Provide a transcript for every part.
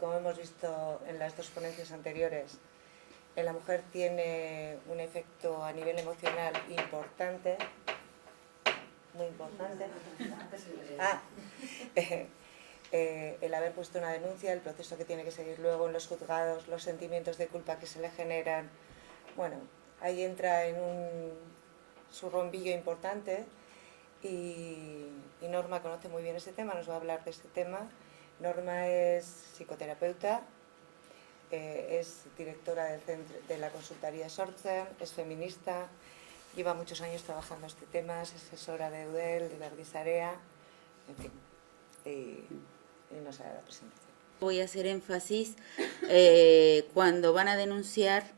como hemos visto en las dos ponencias anteriores, en la mujer tiene un efecto a nivel emocional importante, muy importante. El haber puesto una denuncia, el proceso que tiene que seguir luego en los juzgados, los sentimientos de culpa que se le generan. Bueno, ahí entra en su rombillo importante y Norma conoce muy bien ese tema, nos va a hablar de este tema. Norma es psicoterapeuta, es directora del centro, de la consultoría Sortzen, es feminista, lleva muchos años trabajando este tema, es asesora de Eudel, de Berdisarea, en fin, y nos hará la presentación. Voy a hacer énfasis cuando van a denunciar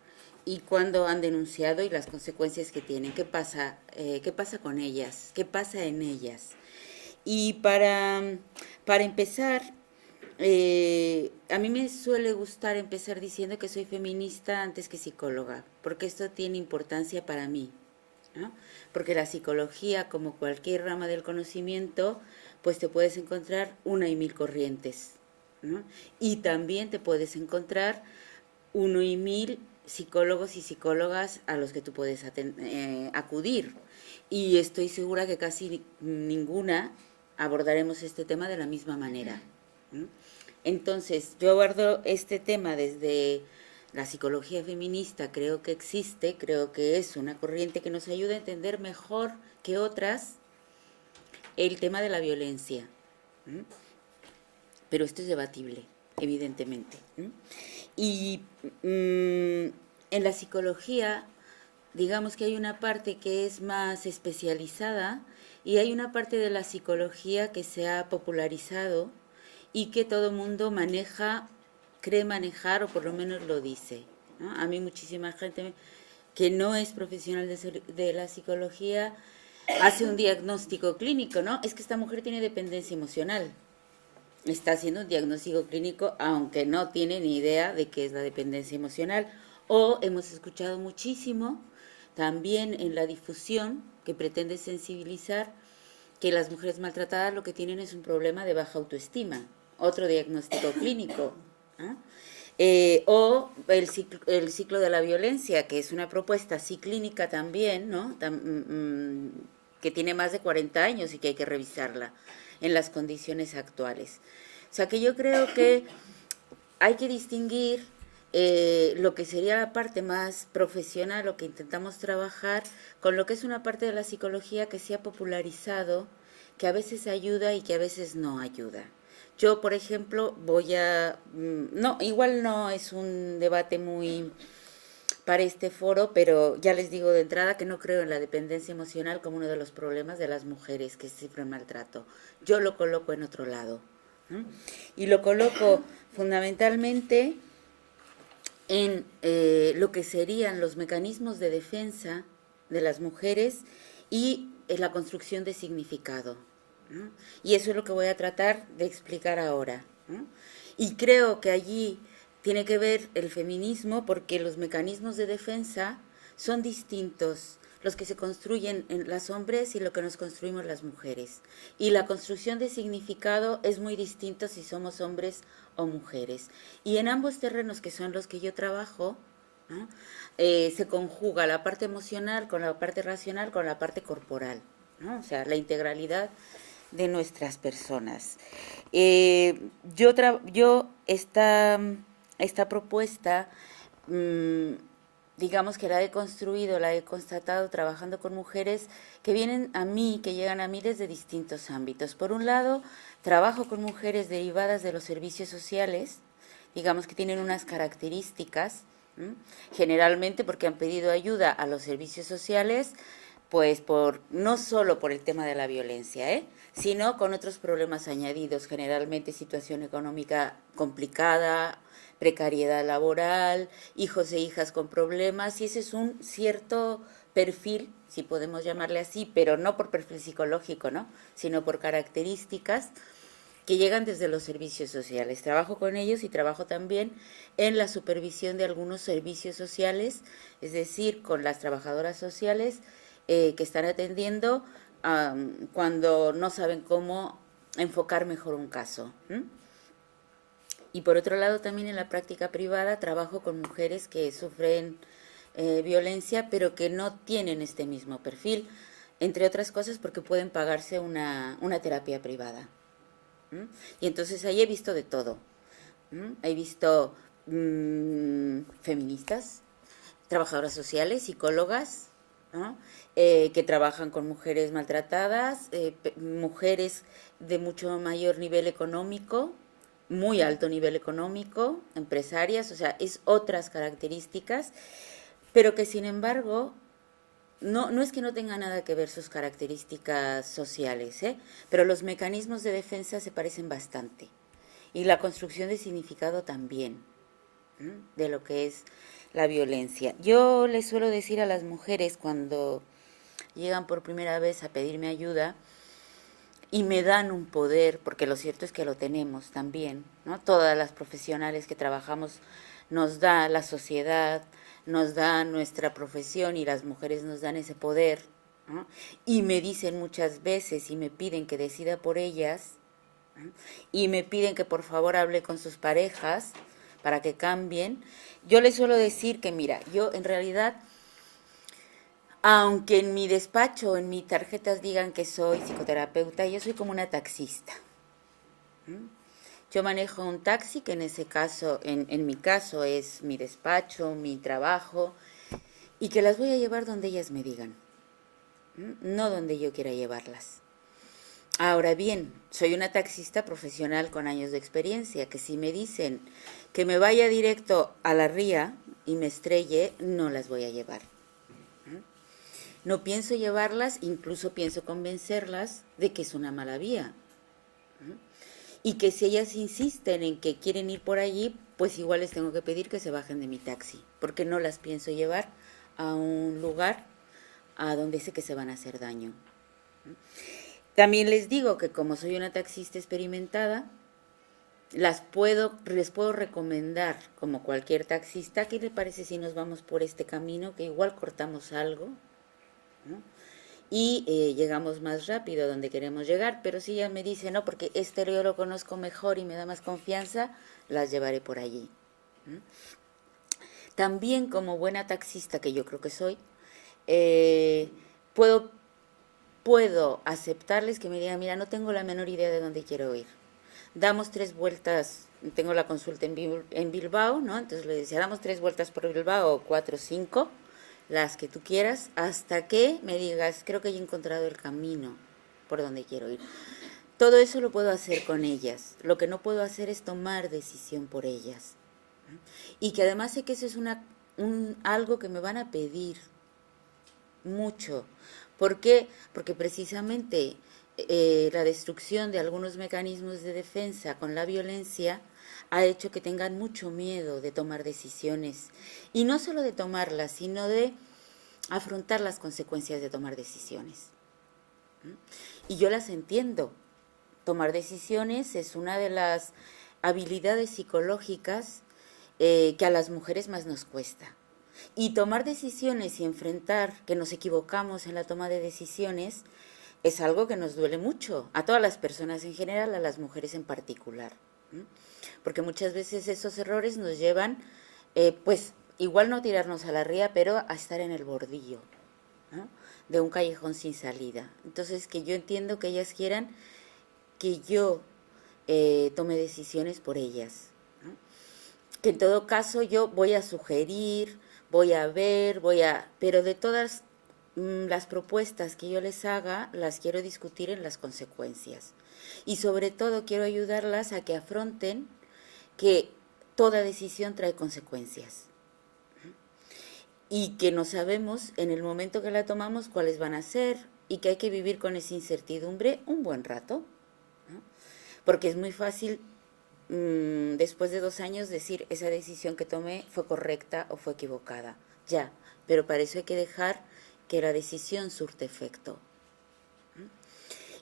y cuando han denunciado y las consecuencias que tienen. ¿Qué pasa con ellas? ¿Qué pasa en ellas? Y para empezar, a mí me suele gustar empezar diciendo que soy feminista antes que psicóloga, porque esto tiene importancia para mí, ¿no? Porque la psicología, como cualquier rama del conocimiento, pues te puedes encontrar una y mil corrientes, ¿no? Y también te puedes encontrar uno y mil psicólogos y psicólogas a los que tú puedes acudir. Y estoy segura que casi ninguna abordaremos este tema de la misma manera, ¿no? Entonces, yo abordo este tema desde la psicología feminista, creo que existe, creo que es una corriente que nos ayuda a entender mejor que otras el tema de la violencia, ¿no? Pero esto es debatible, evidentemente, ¿no? Y en la psicología, digamos que hay una parte que es más especializada y hay una parte de la psicología que se ha popularizado y que todo el mundo maneja, cree manejar o por lo menos lo dice, ¿no? A mí muchísima gente que no es profesional de la psicología hace un diagnóstico clínico, ¿no? Es que esta mujer tiene dependencia emocional. Está haciendo un diagnóstico clínico aunque no tiene ni idea de qué es la dependencia emocional. O hemos escuchado muchísimo también en la difusión que pretende sensibilizar que las mujeres maltratadas lo que tienen es un problema de baja autoestima, otro diagnóstico clínico, ¿no? O el ciclo de la violencia, que es una propuesta así clínica también, ¿no? Que tiene más de 40 años y que hay que revisarla en las condiciones actuales. O sea que yo creo que hay que distinguir lo que sería la parte más profesional, lo que intentamos trabajar, con lo que es una parte de la psicología que se ha popularizado, que a veces ayuda y que a veces no ayuda. Yo, por ejemplo, no, igual no es un debate muy para este foro, pero ya les digo de entrada que no creo en la dependencia emocional como uno de los problemas de las mujeres que sufren maltrato. Yo lo coloco en otro lado, ¿no? Y lo coloco fundamentalmente en lo que serían los mecanismos de defensa de las mujeres y en la construcción de significado, ¿no? Y eso es lo que voy a tratar de explicar ahora, ¿no? Y creo que allí tiene que ver el feminismo porque los mecanismos de defensa son distintos, los que se construyen en los hombres y lo que nos construimos las mujeres. Y la construcción de significado es muy distinto si somos hombres o mujeres. Y en ambos terrenos que son los que yo trabajo, ¿no? Se conjuga la parte emocional con la parte racional con la parte corporal, ¿no? O sea, la integralidad de nuestras personas. Yo esta propuesta, digamos que la he construido, la he constatado trabajando con mujeres que vienen a mí, que llegan a mí desde distintos ámbitos. Por un lado, trabajo con mujeres derivadas de los servicios sociales, digamos que tienen unas características, generalmente porque han pedido ayuda a los servicios sociales, pues no solo por el tema de la violencia, sino con otros problemas añadidos, generalmente situación económica complicada, precariedad laboral, hijos e hijas con problemas, y ese es un cierto perfil, si podemos llamarle así, pero no por perfil psicológico, ¿no? Sino por características que llegan desde los servicios sociales. Trabajo con ellos y trabajo también en la supervisión de algunos servicios sociales, es decir, con las trabajadoras sociales que están atendiendo cuando no saben cómo enfocar mejor un caso. Y por otro lado, también en la práctica privada trabajo con mujeres que sufren violencia, pero que no tienen este mismo perfil, entre otras cosas porque pueden pagarse una terapia privada. ¿Mm? Y entonces ahí he visto de todo. ¿Mm? He visto feministas, trabajadoras sociales, psicólogas, ¿no? Que trabajan con mujeres maltratadas, mujeres de mucho mayor nivel económico, muy alto nivel económico, empresarias, o sea, es otras características, pero que sin embargo no es que no tenga nada que ver sus características sociales, ¿eh? Pero los mecanismos de defensa se parecen bastante. Y la construcción de significado también, ¿m? De lo que es la violencia. Yo les suelo decir a las mujeres cuando llegan por primera vez a pedirme ayuda y me dan un poder, porque lo cierto es que lo tenemos también, ¿no? Todas las profesionales que trabajamos nos da la sociedad, nos da nuestra profesión y las mujeres nos dan ese poder, ¿no? Y me dicen muchas veces y me piden que decida por ellas, ¿no? Y me piden que por favor hable con sus parejas para que cambien. Yo les suelo decir que mira, yo en realidad, aunque en mi despacho, en mis tarjetas digan que soy psicoterapeuta, yo soy como una taxista. ¿Mm? Yo manejo un taxi que en ese caso, en mi caso es mi despacho, mi trabajo, y que las voy a llevar donde ellas me digan, no donde yo quiera llevarlas. Ahora bien, soy una taxista profesional con años de experiencia, que si me dicen que me vaya directo a la ría y me estrelle, no las voy a llevar. No pienso llevarlas, incluso pienso convencerlas de que es una mala vía. Y que si ellas insisten en que quieren ir por allí, pues igual les tengo que pedir que se bajen de mi taxi, porque no las pienso llevar a un lugar a donde sé que se van a hacer daño. También les digo que como soy una taxista experimentada, les puedo recomendar, como cualquier taxista, ¿qué le parece si nos vamos por este camino, que igual cortamos algo, ¿no? Y llegamos más rápido a donde queremos llegar, pero si ella me dice, no, porque este yo lo conozco mejor y me da más confianza, las llevaré por allí. También como buena taxista, que yo creo que soy, puedo aceptarles que me digan, mira, no tengo la menor idea de dónde quiero ir. Damos 3 vueltas, tengo la consulta en Bilbao, ¿no? Entonces le decía, damos 3 vueltas por Bilbao, 4, 5, las que tú quieras, hasta que me digas, creo que he encontrado el camino por donde quiero ir. Todo eso lo puedo hacer con ellas. Lo que no puedo hacer es tomar decisión por ellas. Y que además sé que eso es algo que me van a pedir mucho. ¿Por qué? Porque precisamente la destrucción de algunos mecanismos de defensa con la violencia ha hecho que tengan mucho miedo de tomar decisiones. Y no solo de tomarlas, sino de afrontar las consecuencias de tomar decisiones. Y yo las entiendo. Tomar decisiones es una de las habilidades psicológicas que a las mujeres más nos cuesta. Y tomar decisiones y enfrentar que nos equivocamos en la toma de decisiones es algo que nos duele mucho, a todas las personas en general, a las mujeres en particular. Porque muchas veces esos errores nos llevan, pues igual no tirarnos a la ría, pero a estar en el bordillo, ¿no? De un callejón sin salida. Entonces, que yo entiendo que ellas quieran que yo tome decisiones por ellas, ¿no? Que en todo caso yo voy a sugerir, voy a ver, pero de todas las propuestas que yo les haga, las quiero discutir en las consecuencias. Y sobre todo quiero ayudarlas a que afronten que toda decisión trae consecuencias. Y que no sabemos en el momento que la tomamos cuáles van a ser y que hay que vivir con esa incertidumbre un buen rato, ¿no? Porque es muy fácil después de 2 años decir esa decisión que tomé fue correcta o fue equivocada. Ya, pero para eso hay que dejar que la decisión surte efecto.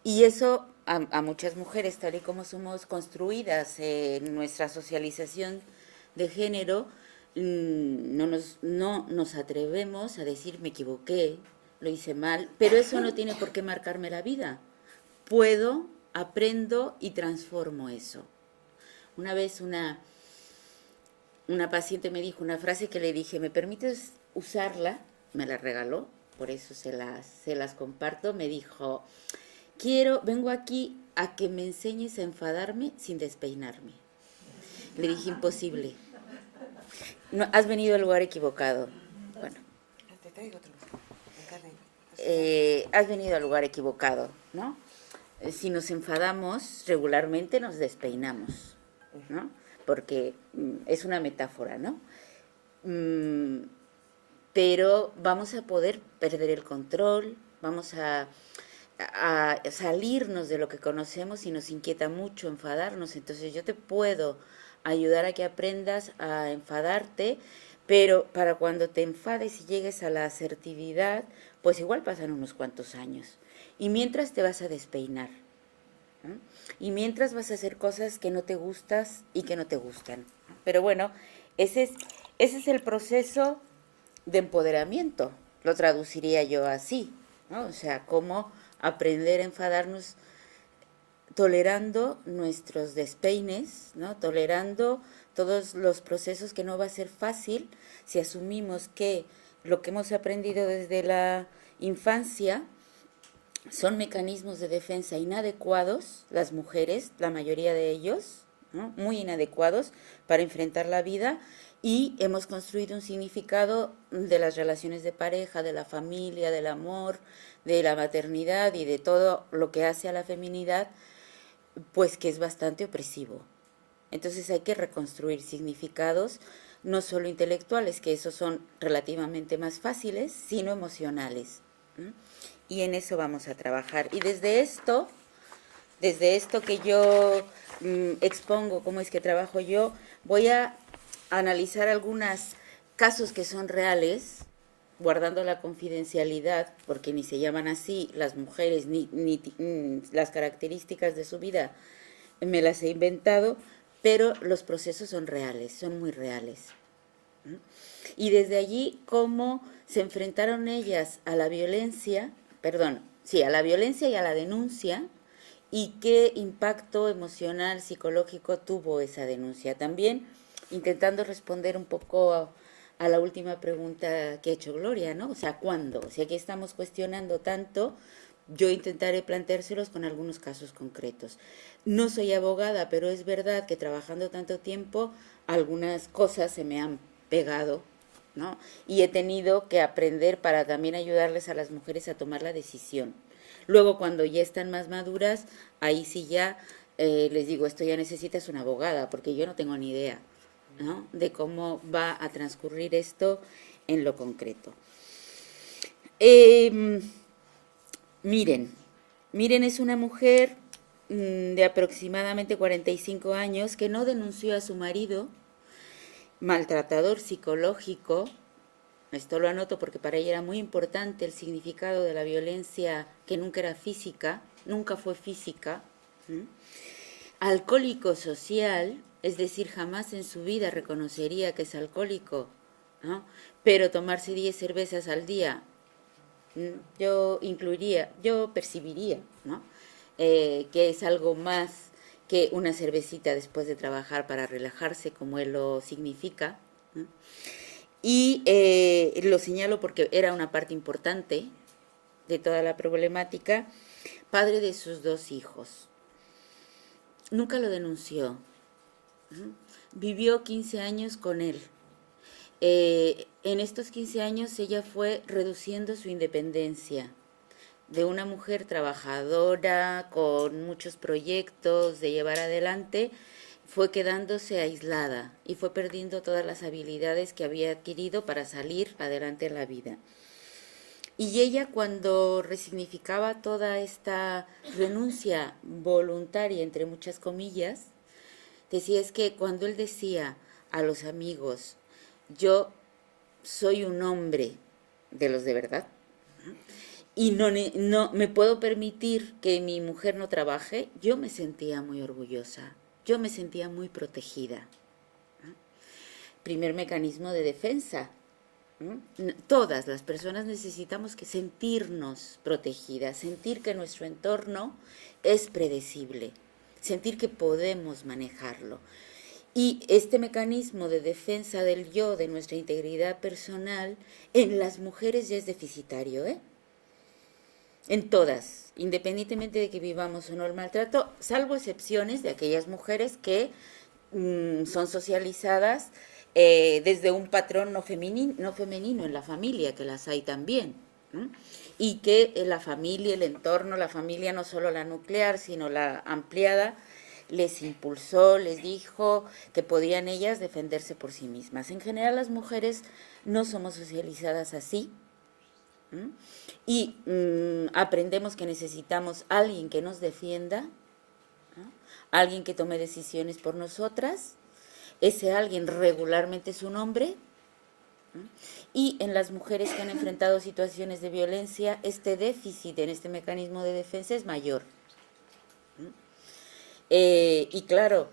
Y eso a muchas mujeres, tal y como somos construidas en nuestra socialización de género, no nos atrevemos a decir me equivoqué, lo hice mal, pero eso no tiene por qué marcarme la vida. Aprendo y transformo eso. Una vez una paciente me dijo una frase que le dije, ¿me permites usarla? Me la regaló, por eso se las comparto. Me dijo, vengo aquí a que me enseñes a enfadarme sin despeinarme. Le dije, imposible. No, has venido al lugar equivocado. Bueno. Te traigo otro. Has venido al lugar equivocado, ¿no? Si nos enfadamos regularmente nos despeinamos, ¿no? Porque es una metáfora, ¿no? Pero vamos a poder perder el control, vamos a salirnos de lo que conocemos y nos inquieta mucho enfadarnos. Entonces yo te puedo ayudar a que aprendas a enfadarte, pero para cuando te enfades y llegues a la asertividad, pues igual pasan unos cuantos años. Y mientras te vas a despeinar, ¿no? Y mientras vas a hacer cosas que no te gustas y que no te gustan. Pero bueno, ese es el proceso de empoderamiento, lo traduciría yo así, ¿no? O sea, cómo aprender a enfadarnos tolerando nuestros despeines, ¿no? Tolerando todos los procesos que no va a ser fácil si asumimos que lo que hemos aprendido desde la infancia son mecanismos de defensa inadecuados, las mujeres, la mayoría de ellos, ¿no? Muy inadecuados para enfrentar la vida, y hemos construido un significado de las relaciones de pareja, de la familia, del amor, de la maternidad y de todo lo que hace a la feminidad, pues que es bastante opresivo. Entonces hay que reconstruir significados, no solo intelectuales, que esos son relativamente más fáciles, sino emocionales. Y en eso vamos a trabajar. Y desde esto que yo expongo, cómo es que trabajo yo, voy a analizar algunos casos que son reales, guardando la confidencialidad, porque ni se llaman así las mujeres, ni las características de su vida me las he inventado, pero los procesos son reales, son muy reales. Y desde allí, cómo se enfrentaron ellas a la violencia, a la violencia y a la denuncia, y qué impacto emocional, psicológico tuvo esa denuncia. También intentando responder un poco a la última pregunta que ha hecho Gloria, ¿no? O sea, ¿cuándo? O sea, que estamos cuestionando tanto, yo intentaré planteárselos con algunos casos concretos. No soy abogada, pero es verdad que trabajando tanto tiempo, algunas cosas se me han pegado, ¿no? Y he tenido que aprender para también ayudarles a las mujeres a tomar la decisión. Luego, cuando ya están más maduras, ahí sí ya les digo, esto ya necesitas una abogada, porque yo no tengo ni idea, ¿no?, de cómo va a transcurrir esto en lo concreto. Miren es una mujer de aproximadamente 45 años que no denunció a su marido, maltratador psicológico. Esto lo anoto porque para ella era muy importante el significado de la violencia, que nunca era física, nunca fue física. Alcohólico social, es decir, jamás en su vida reconocería que es alcohólico, ¿no? Pero tomarse 10 cervezas al día, yo percibiría, ¿no?, que es algo más que una cervecita después de trabajar para relajarse, como él lo significa, ¿no? Y lo señalo porque era una parte importante de toda la problemática. Padre de sus 2 hijos. Nunca lo denunció. Vivió 15 años con él. En estos 15 años ella fue reduciendo su independencia de una mujer trabajadora, con muchos proyectos de llevar adelante, fue quedándose aislada y fue perdiendo todas las habilidades que había adquirido para salir adelante en la vida. Y ella, cuando resignificaba toda esta renuncia voluntaria, entre muchas comillas, decía, es que cuando él decía a los amigos, yo soy un hombre de los de verdad, y no me puedo permitir que mi mujer no trabaje, yo me sentía muy orgullosa, yo me sentía muy protegida. Primer mecanismo de defensa. Todas las personas necesitamos sentirnos protegidas, sentir que nuestro entorno es predecible, sentir que podemos manejarlo. Y este mecanismo de defensa del yo, de nuestra integridad personal, en las mujeres ya es deficitario, ¿eh? En todas, independientemente de que vivamos o no el maltrato, salvo excepciones de aquellas mujeres que son socializadas desde un patrón no femenino en la familia, que las hay también, ¿no? Y que la familia, el entorno, la familia no solo la nuclear, sino la ampliada, les impulsó, les dijo que podían ellas defenderse por sí mismas. En general las mujeres no somos socializadas así, ¿no? Y aprendemos que necesitamos a alguien que nos defienda, ¿no? Alguien que tome decisiones por nosotras. Ese alguien regularmente es un hombre, ¿no? Y en las mujeres que han enfrentado situaciones de violencia, este déficit en este mecanismo de defensa es mayor, ¿no? Y claro,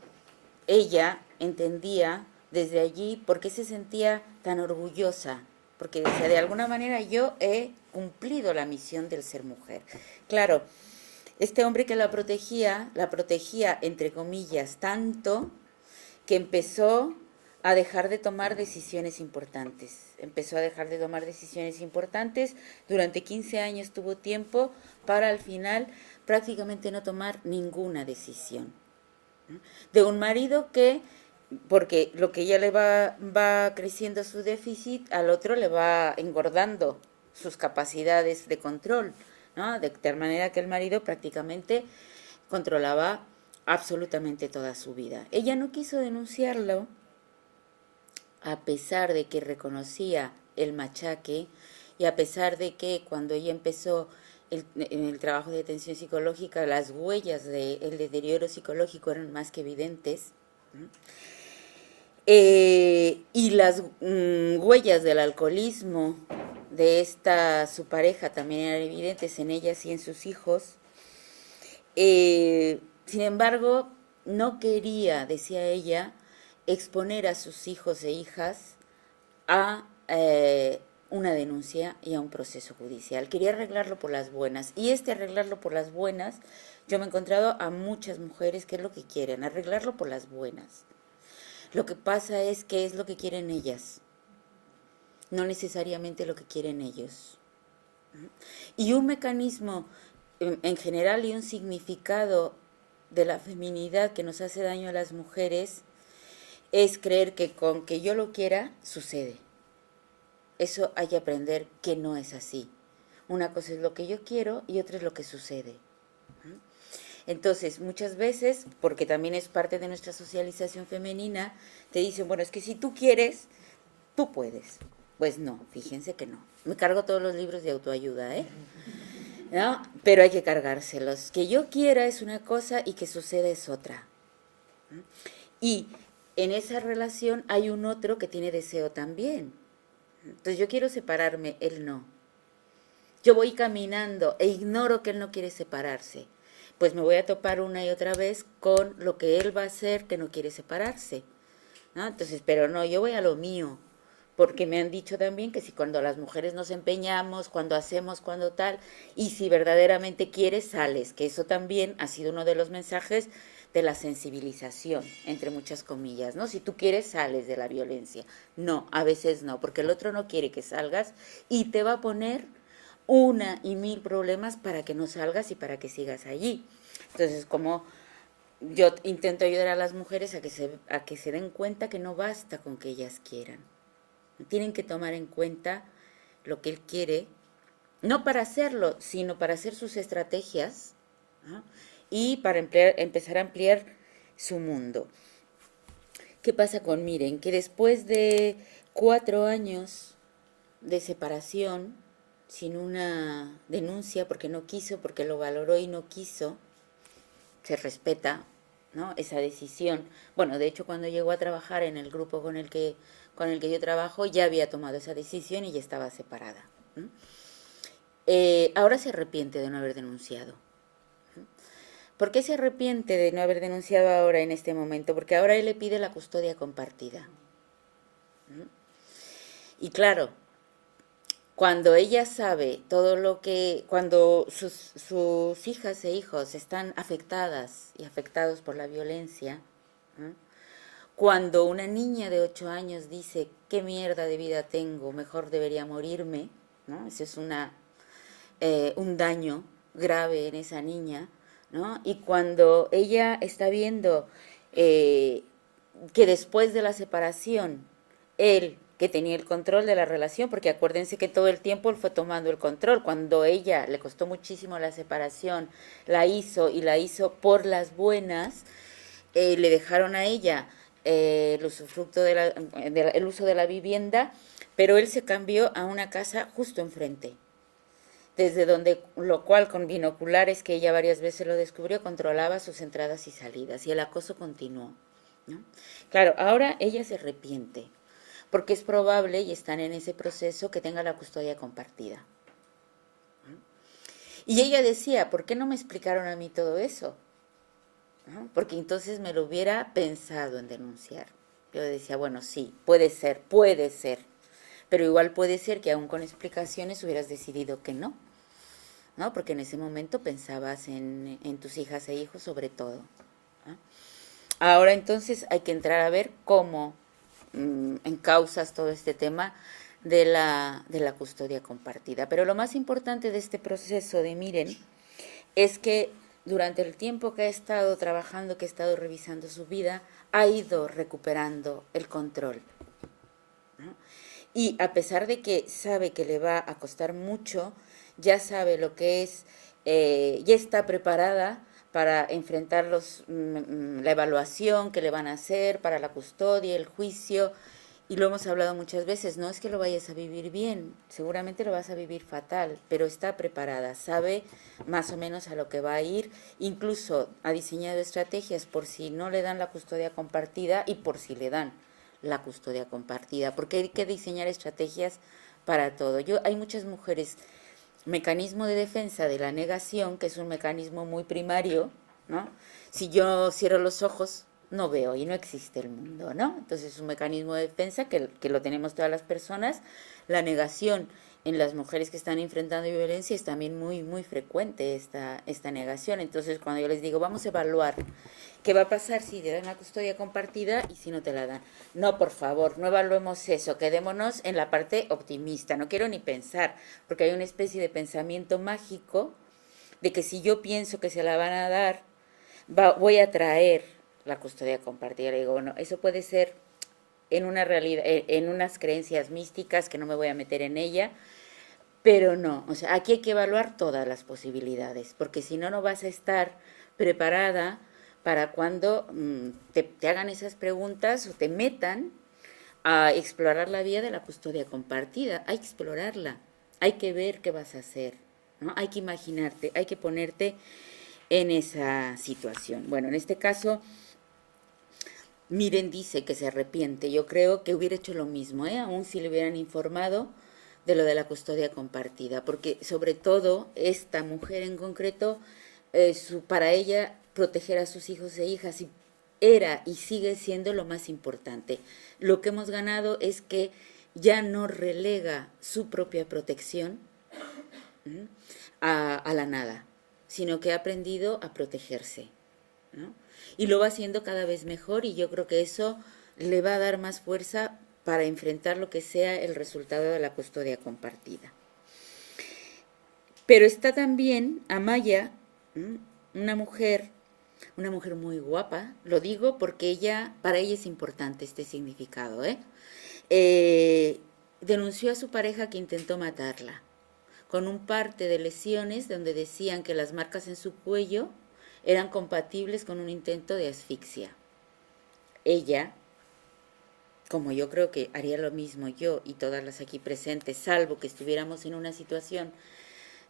ella entendía desde allí por qué se sentía tan orgullosa, porque decía, de alguna manera yo he cumplido la misión del ser mujer. Claro, este hombre que la protegía entre comillas tanto que empezó a dejar de tomar decisiones importantes. Durante 15 años tuvo tiempo para al final prácticamente no tomar ninguna decisión. De un marido que, porque lo que ella le va creciendo su déficit, al otro le va engordando sus capacidades de control, ¿no? De tal manera que el marido prácticamente controlaba absolutamente toda su vida. Ella no quiso denunciarlo, a pesar de que reconocía el machaque y a pesar de que cuando ella empezó en el trabajo de atención psicológica, las huellas del deterioro psicológico eran más que evidentes, ¿no? Y las huellas del alcoholismo de su pareja también eran evidentes en ellas y en sus hijos. Sin embargo, no quería, decía ella, exponer a sus hijos e hijas a una denuncia y a un proceso judicial. Quería arreglarlo por las buenas. Y arreglarlo por las buenas, yo me he encontrado a muchas mujeres que es lo que quieren, arreglarlo por las buenas. Lo que pasa es que es lo que quieren ellas, no necesariamente lo que quieren ellos. Y un mecanismo en general y un significado de la feminidad que nos hace daño a las mujeres es creer que con que yo lo quiera, sucede. Eso hay que aprender que no es así. Una cosa es lo que yo quiero y otra es lo que sucede. Entonces, muchas veces, porque también es parte de nuestra socialización femenina, te dicen, bueno, es que si tú quieres, tú puedes. Pues no, fíjense que no. Me cargo todos los libros de autoayuda, ¿no? Pero hay que cargárselos. Que yo quiera es una cosa y que suceda es otra. Y en esa relación hay un otro que tiene deseo también. Entonces yo quiero separarme, él no. Yo voy caminando e ignoro que él no quiere separarse. Pues me voy a topar una y otra vez con lo que él va a hacer que no quiere separarse, ¿no? Entonces, pero no, yo voy a lo mío. Porque me han dicho también que si cuando las mujeres nos empeñamos, cuando hacemos, cuando tal, y si verdaderamente quieres, sales, que eso también ha sido uno de los mensajes de la sensibilización, entre muchas comillas, ¿no? Si tú quieres, sales de la violencia. No, a veces no, porque el otro no quiere que salgas y te va a poner una y mil problemas para que no salgas y para que sigas allí. Entonces, como yo intento ayudar a las mujeres a que se den cuenta que no basta con que ellas quieran. Tienen que tomar en cuenta lo que él quiere, no para hacerlo, sino para hacer sus estrategias, ¿no? Y para empezar a ampliar su mundo. ¿Qué pasa con Miren? Que después de 4 años de separación, sin una denuncia, porque no quiso, porque lo valoró y no quiso, se respeta, ¿no?, esa decisión. Bueno, de hecho, cuando llegó a trabajar en el grupo con el que yo trabajo, ya había tomado esa decisión y ya estaba separada, ¿no? Ahora se arrepiente de no haber denunciado. ¿Por qué se arrepiente de no haber denunciado ahora en este momento? Porque ahora él le pide la custodia compartida, ¿no? Y claro, cuando ella sabe todo lo que, cuando sus hijas e hijos están afectadas y afectados por la violencia, ¿no?, Cuando una niña de 8 años dice, ¿qué mierda de vida tengo? Mejor debería morirme, ¿no? Ese es un daño grave en esa niña, ¿no? Y cuando ella está viendo que después de la separación, él, que tenía el control de la relación, porque acuérdense que todo el tiempo él fue tomando el control, cuando ella le costó muchísimo la separación, la hizo y la hizo por las buenas, le dejaron a ella el usufructo el uso de la vivienda, pero él se cambió a una casa justo enfrente, desde donde, lo cual con binoculares, que ella varias veces lo descubrió, controlaba sus entradas y salidas, y el acoso continuó, ¿no? Claro, ahora ella se arrepiente, porque es probable, y están en ese proceso, que tenga la custodia compartida. Y ella decía, ¿por qué no me explicaron a mí todo eso? ¿No? Porque entonces me lo hubiera pensado en denunciar. Yo decía, bueno, sí, puede ser, pero igual puede ser que aún con explicaciones hubieras decidido que no, ¿no? Porque en ese momento pensabas en tus hijas e hijos sobre todo, ¿no? Ahora entonces hay que entrar a ver cómo encausas todo este tema de la custodia compartida. Pero lo más importante de este proceso de Miren es que durante el tiempo que ha estado trabajando, que ha estado revisando su vida, ha ido recuperando el control, ¿no? Y a pesar de que sabe que le va a costar mucho, ya sabe lo que es, ya está preparada para enfrentar la evaluación que le van a hacer, para la custodia, el juicio, y lo hemos hablado muchas veces, no es que lo vayas a vivir bien, seguramente lo vas a vivir fatal, pero está preparada, sabe más o menos a lo que va a ir, incluso ha diseñado estrategias por si no le dan la custodia compartida y por si le dan la custodia compartida, porque hay que diseñar estrategias para todo. Hay muchas mujeres, mecanismo de defensa de la negación, que es un mecanismo muy primario, ¿no? Si yo cierro los ojos, no veo y no existe el mundo, ¿no? Entonces es un mecanismo de defensa que lo tenemos todas las personas. La negación en las mujeres que están enfrentando violencia es también muy, muy frecuente esta negación. Entonces cuando yo les digo, vamos a evaluar qué va a pasar si te dan la custodia compartida y si no te la dan. No, por favor, no evaluemos eso, quedémonos en la parte optimista. No quiero ni pensar, porque hay una especie de pensamiento mágico de que si yo pienso que se la van a dar, voy a traer la custodia compartida. Le digo, no, eso puede ser en una realidad, en unas creencias místicas que no me voy a meter en ella, pero no, o sea, aquí hay que evaluar todas las posibilidades, porque si no, no vas a estar preparada para cuando te hagan esas preguntas o te metan a explorar la vía de la custodia compartida. Hay que explorarla, hay que ver qué vas a hacer, ¿no? Hay que imaginarte, hay que ponerte en esa situación. Bueno, en este caso, Miren dice que se arrepiente. Yo creo que hubiera hecho lo mismo, aún si le hubieran informado de lo de la custodia compartida, porque sobre todo esta mujer en concreto, para ella proteger a sus hijos e hijas era y sigue siendo lo más importante. Lo que hemos ganado es que ya no relega su propia protección a la nada, sino que ha aprendido a protegerse, ¿no? Y lo va haciendo cada vez mejor y yo creo que eso le va a dar más fuerza para enfrentar lo que sea el resultado de la custodia compartida. Pero está también Amaya, una mujer muy guapa, lo digo porque para ella es importante este significado, denunció a su pareja que intentó matarla, con un parte de lesiones donde decían que las marcas en su cuello eran compatibles con un intento de asfixia. Ella, como yo creo que haría lo mismo yo y todas las aquí presentes, salvo que estuviéramos en una situación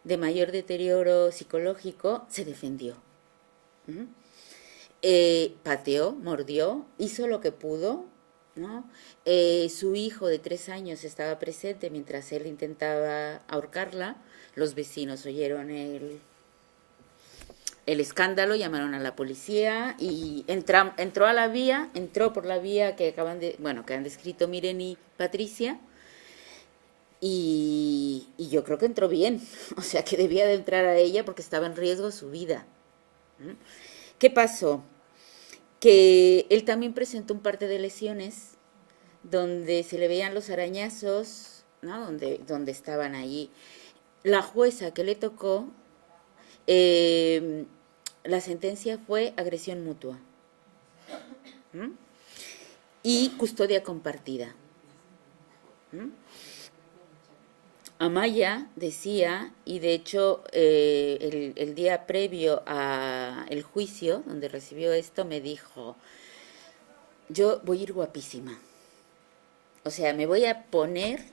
de mayor deterioro psicológico, se defendió. Pateó, mordió, hizo lo que pudo, ¿no? Su hijo de 3 años estaba presente mientras él intentaba ahorcarla. Los vecinos oyeron el escándalo, llamaron a la policía y entró por la vía que que han descrito Miren y Patricia, y yo creo que entró bien, o sea que debía de entrar a ella porque estaba en riesgo su vida. ¿Qué pasó? que él también presentó un parte de lesiones donde se le veían los arañazos, ¿no? Donde estaban allí. La jueza que le tocó, eh, la sentencia fue agresión mutua. ¿Mm? Y custodia compartida. ¿Mm? Amaya decía, y de hecho el día previo al juicio, donde recibió esto, me dijo, yo voy a ir guapísima. O sea, me voy a poner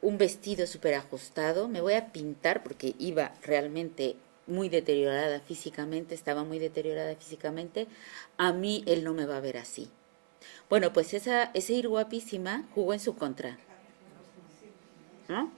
un vestido súper ajustado, me voy a pintar, porque iba realmente muy deteriorada físicamente, estaba muy deteriorada físicamente, a mí él no me va a ver así. Bueno, pues ese ir guapísima jugó en su contra, ¿no?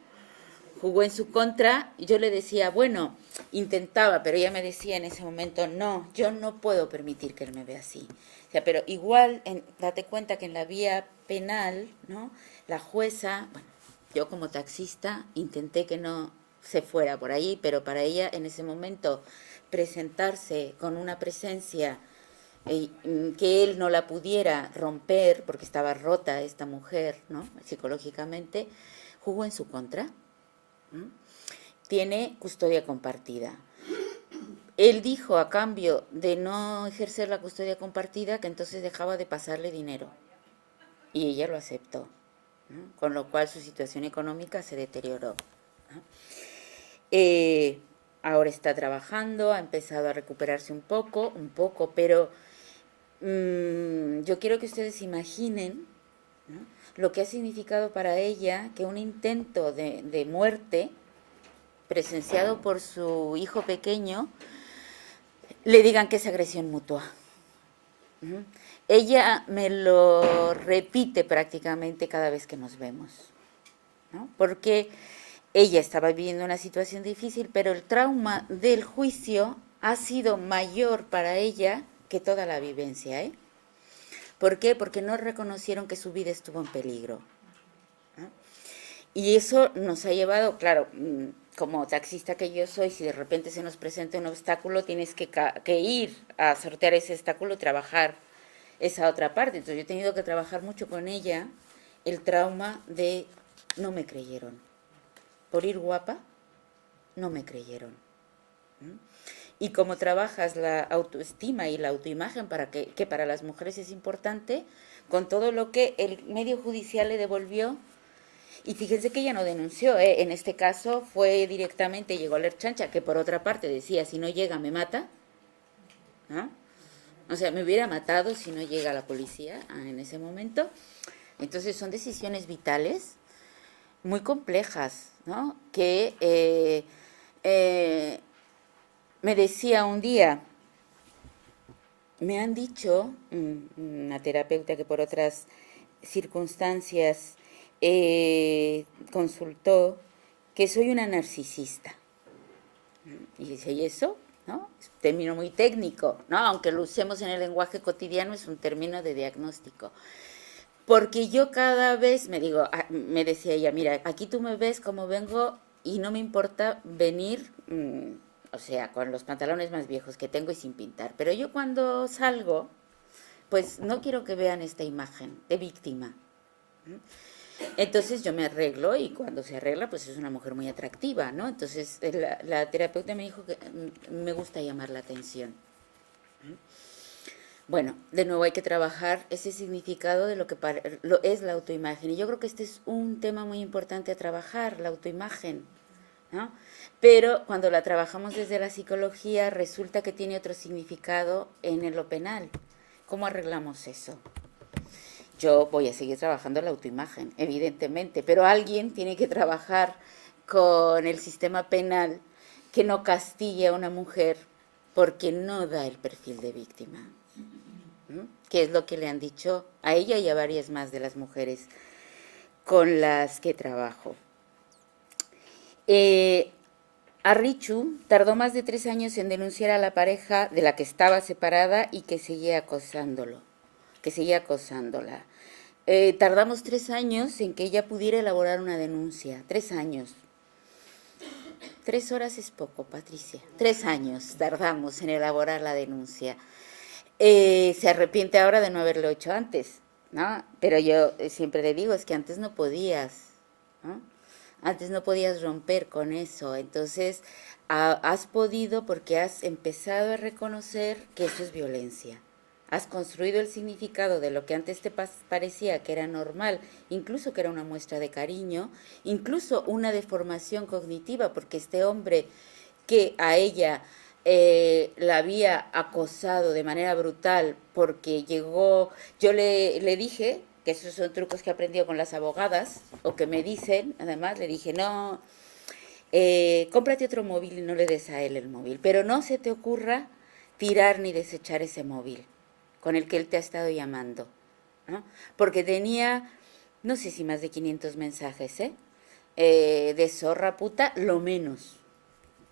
Jugó en su contra, y yo le decía, bueno, intentaba, pero ella me decía en ese momento, no, yo no puedo permitir que él me vea así. O sea, pero igual, date cuenta que en la vía penal, ¿no? La jueza, bueno, yo como taxista intenté que no se fuera por ahí, pero para ella en ese momento presentarse con una presencia que él no la pudiera romper, porque estaba rota esta mujer, ¿no? Psicológicamente, jugó en su contra. Tiene custodia compartida. Él dijo a cambio de no ejercer la custodia compartida que entonces dejaba de pasarle dinero. Y ella lo aceptó, ¿no? Con lo cual su situación económica se deterioró, ¿no? Ahora está trabajando, ha empezado a recuperarse un poco, pero yo quiero que ustedes imaginen, ¿no? Lo que ha significado para ella que un intento de muerte presenciado por su hijo pequeño, le digan que es agresión mutua. ¿Mm? Ella me lo repite prácticamente cada vez que nos vemos, ¿no? Porque ella estaba viviendo una situación difícil, pero el trauma del juicio ha sido mayor para ella que toda la vivencia, ¿eh? ¿Por qué? Porque no reconocieron que su vida estuvo en peligro, ¿no? Y eso nos ha llevado, claro, como taxista que yo soy, si de repente se nos presenta un obstáculo, tienes que ir a sortear ese obstáculo y trabajar esa otra parte. Entonces yo he tenido que trabajar mucho con ella el trauma de no me creyeron. Por ir guapa, no me creyeron. Y como trabajas la autoestima y la autoimagen, que para las mujeres es importante, con todo lo que el medio judicial le devolvió. Y fíjense que ella no denunció, ¿eh? En este caso fue directamente, llegó a la chancha, que por otra parte decía, si no llega me mata, ¿no? O sea, me hubiera matado si no llega la policía en ese momento. Entonces son decisiones vitales muy complejas, ¿no? Que me decía un día, me han dicho, una terapeuta que por otras circunstancias consultó, que soy una narcisista. Y dice, ¿y eso? ¿No? Es un término muy técnico, ¿no? Aunque lo usemos en el lenguaje cotidiano, es un término de diagnóstico. Porque yo cada vez me decía ella, mira, aquí tú me ves como vengo y no me importa venir, o sea, con los pantalones más viejos que tengo y sin pintar. Pero yo cuando salgo, pues no quiero que vean esta imagen de víctima. Entonces yo me arreglo y cuando se arregla, pues es una mujer muy atractiva, ¿no? Entonces la terapeuta me dijo que me gusta llamar la atención. Bueno, de nuevo hay que trabajar ese significado de lo que es la autoimagen. Y yo creo que este es un tema muy importante a trabajar, la autoimagen, ¿no? Pero cuando la trabajamos desde la psicología, resulta que tiene otro significado en lo penal. ¿Cómo arreglamos eso? Yo voy a seguir trabajando la autoimagen, evidentemente, pero alguien tiene que trabajar con el sistema penal que no castigue a una mujer porque no da el perfil de víctima. Que es lo que le han dicho a ella y a varias más de las mujeres con las que trabajo. Richu tardó más de 3 años en denunciar a la pareja de la que estaba separada y que seguía acosándola. Tardamos 3 años en que ella pudiera elaborar una denuncia. 3 años. 3 horas es poco, Patricia. 3 años tardamos en elaborar la denuncia. Se arrepiente ahora de no haberlo hecho antes, ¿no? Pero yo siempre le digo, es que antes no podías, ¿no? Antes no podías romper con eso, entonces has podido porque has empezado a reconocer que eso es violencia. Has construido el significado de lo que antes te parecía que era normal, incluso que era una muestra de cariño, incluso una deformación cognitiva, porque este hombre que a ella la había acosado de manera brutal porque llegó, yo le dije, que esos son trucos que he aprendido con las abogadas, o que me dicen, además, le dije, no, cómprate otro móvil y no le des a él el móvil, pero no se te ocurra tirar ni desechar ese móvil con el que él te ha estado llamando, ¿no? Porque tenía, no sé si más de 500 mensajes, de zorra puta, lo menos.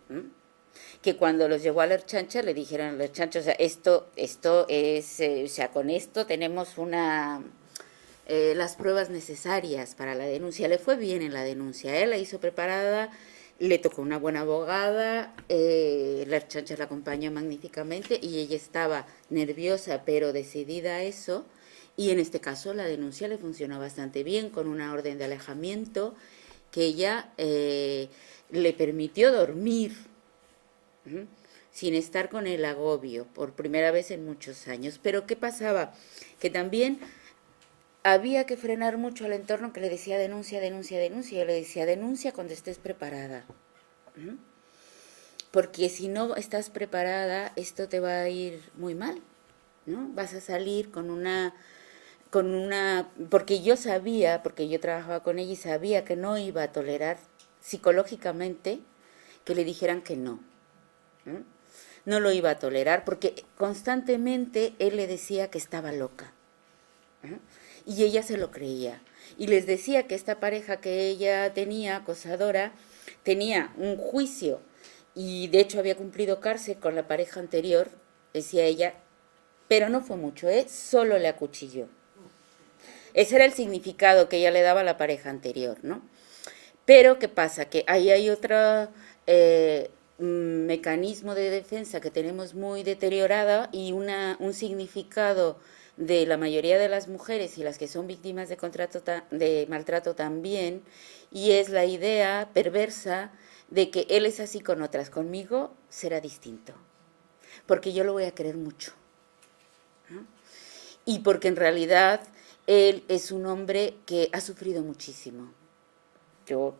¿Mm? Que cuando los llevó a la Erchancha le dijeron a la Erchancha, o sea, esto es, o sea, con esto tenemos las pruebas necesarias para la denuncia. Le fue bien en la denuncia, la hizo preparada, le tocó una buena abogada, la Erchancha la acompañó magníficamente y ella estaba nerviosa pero decidida a eso. Y en este caso la denuncia le funcionó bastante bien, con una orden de alejamiento que ella le permitió dormir, sin estar con el agobio, por primera vez en muchos años. Pero ¿qué pasaba? Que también había que frenar mucho al entorno que le decía denuncia, denuncia, denuncia. Yo le decía denuncia cuando estés preparada. Porque si no estás preparada, esto te va a ir muy mal, ¿no? Vas a salir con una, porque yo sabía, porque yo trabajaba con ella y sabía que no iba a tolerar psicológicamente que le dijeran que no. No lo iba a tolerar porque constantemente él le decía que estaba loca. Y ella se lo creía. Y les decía que esta pareja que ella tenía, acosadora, tenía un juicio y de hecho había cumplido cárcel con la pareja anterior, decía ella, pero no fue mucho, solo le acuchilló. Ese era el significado que ella le daba a la pareja anterior, ¿no? Pero, ¿qué pasa? Que ahí hay otro mecanismo de defensa que tenemos muy deteriorado y un significado de la mayoría de las mujeres y las que son víctimas de maltrato también, y es la idea perversa de que él es así con otras, conmigo será distinto, porque yo lo voy a querer mucho, ¿no? Y porque en realidad él es un hombre que ha sufrido muchísimo. Yo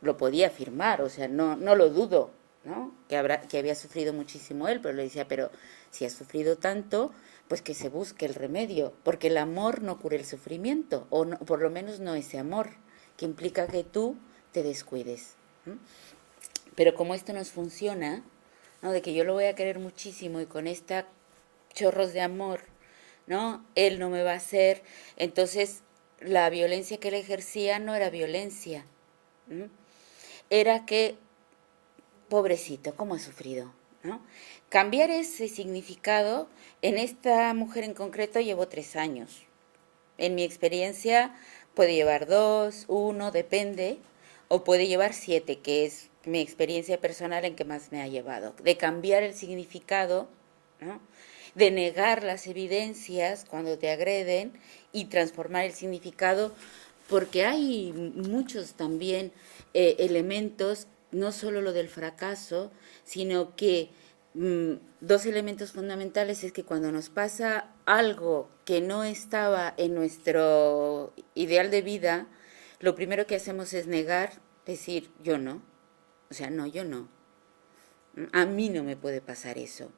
lo podía afirmar, o sea, no lo dudo, ¿no? Que había sufrido muchísimo él, pero le decía, pero si ha sufrido tanto, pues que se busque el remedio, porque el amor no cura el sufrimiento, o no, por lo menos no ese amor, que implica que tú te descuides. ¿No? Pero como esto nos funciona, ¿no? De que yo lo voy a querer muchísimo y con esta chorros de amor, ¿no? Él no me va a hacer, entonces la violencia que él ejercía no era violencia, ¿no? Era que, pobrecito, cómo ha sufrido, ¿no? Cambiar ese significado, en esta mujer en concreto llevó 3 años. En mi experiencia puede llevar 2, 1, depende, o puede llevar 7, que es mi experiencia personal en que más me ha llevado. De cambiar el significado, ¿no? De negar las evidencias cuando te agreden y transformar el significado, porque hay muchos también elementos, no solo lo del fracaso, sino que 2 elementos fundamentales es que cuando nos pasa algo que no estaba en nuestro ideal de vida, lo primero que hacemos es negar, decir yo no, o sea, no, yo no, a mí no me puede pasar eso.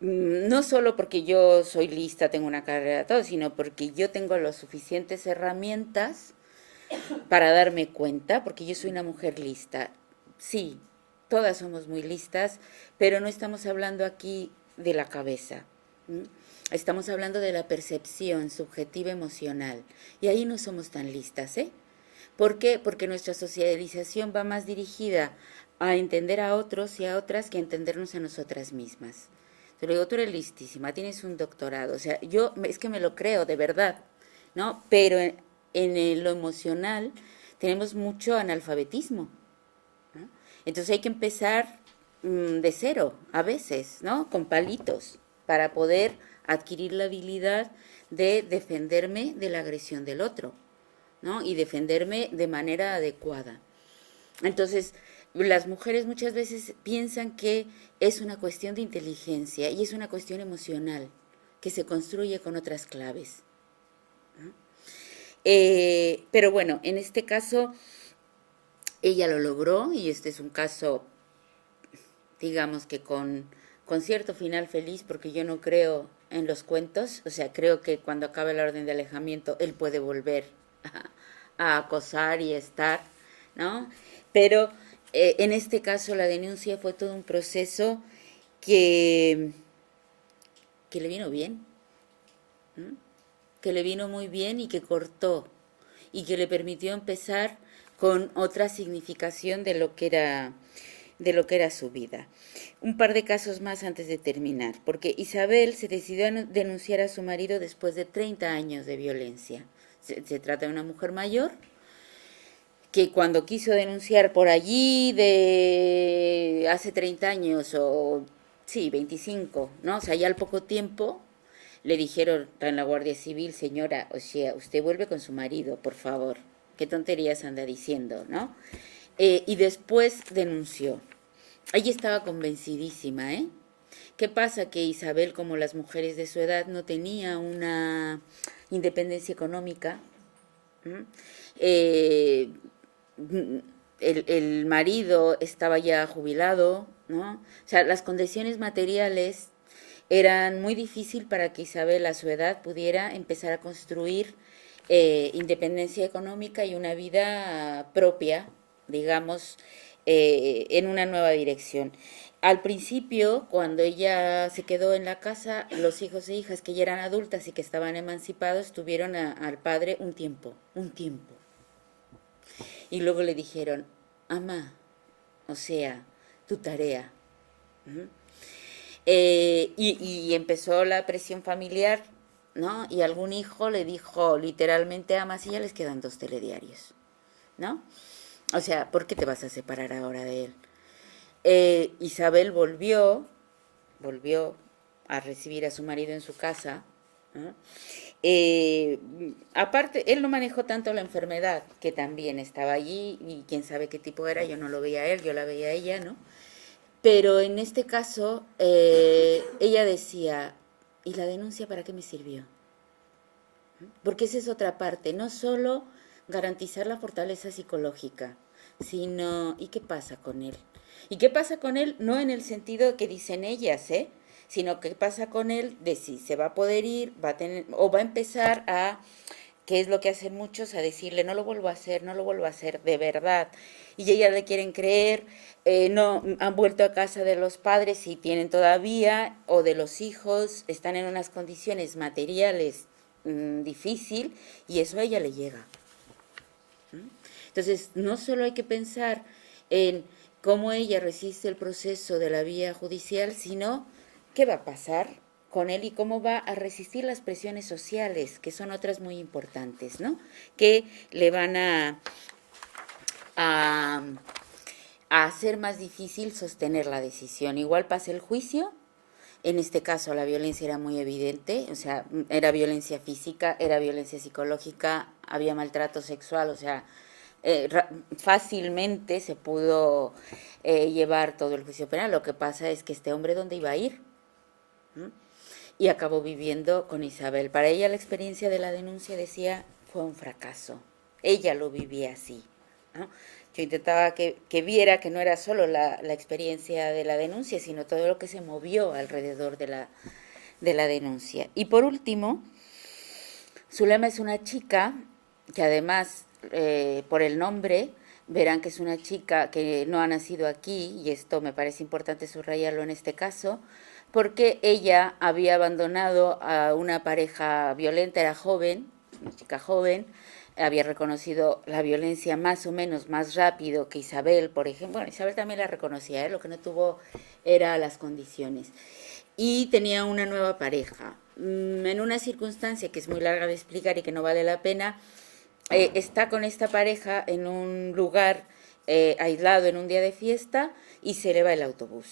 No solo porque yo soy lista, tengo una carrera, todo, sino porque yo tengo las suficientes herramientas para darme cuenta, porque yo soy una mujer lista. Sí, todas somos muy listas, pero no estamos hablando aquí de la cabeza. Estamos hablando de la percepción subjetiva emocional. Y ahí no somos tan listas, ¿eh? ¿Por qué? Porque nuestra socialización va más dirigida a entender a otros y a otras que a entendernos a nosotras mismas. Te lo digo, tú eres listísima, tienes un doctorado, o sea, yo es que me lo creo, de verdad, ¿no? Pero en lo emocional tenemos mucho analfabetismo, ¿no? Entonces hay que empezar de cero, a veces, ¿no? Con palitos, para poder adquirir la habilidad de defenderme de la agresión del otro, ¿no? Y defenderme de manera adecuada. Entonces, las mujeres muchas veces piensan que es una cuestión de inteligencia y es una cuestión emocional que se construye con otras claves, ¿no? Pero bueno, en este caso ella lo logró y este es un caso, digamos que con cierto final feliz, porque yo no creo en los cuentos, o sea, creo que cuando acabe la orden de alejamiento él puede volver a acosar y estar, ¿no? Pero en este caso la denuncia fue todo un proceso que, que le vino bien, ¿no? Que le vino muy bien y que cortó y que le permitió empezar con otra significación de lo que era su vida. Un par de casos más antes de terminar, porque Isabel se decidió a denunciar a su marido después de 30 años de violencia. Se trata de una mujer mayor que cuando quiso denunciar por allí de hace 30 años o sí, 25, ¿no? O sea, ya al poco tiempo le dijeron en la Guardia Civil, señora, o sea, usted vuelve con su marido, por favor. ¿Qué tonterías anda diciendo, no? Y después denunció. Ella estaba convencidísima, ¿eh? ¿Qué pasa? Que Isabel, como las mujeres de su edad, no tenía una independencia económica. Eh, el marido estaba ya jubilado, ¿no? O sea, las condiciones materiales eran muy difíciles para que Isabel a su edad pudiera empezar a construir independencia económica y una vida propia, digamos, en una nueva dirección. Al principio, cuando ella se quedó en la casa, los hijos e hijas que ya eran adultas y que estaban emancipados tuvieron al padre un tiempo. Y luego le dijeron, ama, o sea, tu tarea. Y empezó la presión familiar, ¿no? Y algún hijo le dijo literalmente, ama, si ya les quedan 2 telediarios, ¿no? O sea, ¿por qué te vas a separar ahora de él? Isabel volvió a recibir a su marido en su casa, ¿no? Aparte, él no manejó tanto la enfermedad, que también estaba allí, y quién sabe qué tipo era, yo no lo veía a él, yo la veía a ella, ¿no? Pero en este caso, ella decía, ¿y la denuncia para qué me sirvió? Porque esa es otra parte, no solo garantizar la fortaleza psicológica, sino, ¿y qué pasa con él? ¿Y qué pasa con él? No en el sentido que dicen ellas, sino qué pasa con él de si se va a poder ir, va a tener, o va a empezar a, que es lo que hacen muchos, a decirle, no lo vuelvo a hacer, no lo vuelvo a hacer, de verdad. Y ellas le quieren creer, no han vuelto a casa de los padres y tienen todavía, o de los hijos, están en unas condiciones materiales difícil, y eso a ella le llega. Entonces, no solo hay que pensar en cómo ella resiste el proceso de la vía judicial, sino qué va a pasar con él y cómo va a resistir las presiones sociales, que son otras muy importantes, ¿no? Que le van a hacer más difícil sostener la decisión. Igual pasa el juicio. En este caso la violencia era muy evidente, o sea, era violencia física, era violencia psicológica, había maltrato sexual, o sea, fácilmente se pudo llevar todo el juicio penal. Lo que pasa es que este hombre, ¿dónde iba a ir? ¿Mm? Y acabó viviendo con Isabel. Para ella la experiencia de la denuncia, decía, fue un fracaso. Ella lo vivía así, ¿no? Yo intentaba que viera que no era solo la experiencia de la denuncia, sino todo lo que se movió alrededor de la denuncia. Y por último, Zulema es una chica que además, por el nombre, verán que es una chica que no ha nacido aquí, y esto me parece importante subrayarlo en este caso, porque ella había abandonado a una pareja violenta, era joven, una chica joven, había reconocido la violencia más o menos más rápido que Isabel, por ejemplo. Bueno, Isabel también la reconocía, lo que no tuvo era las condiciones. Y tenía una nueva pareja. En una circunstancia que es muy larga de explicar y que no vale la pena, está con esta pareja en un lugar aislado en un día de fiesta y se le va el autobús.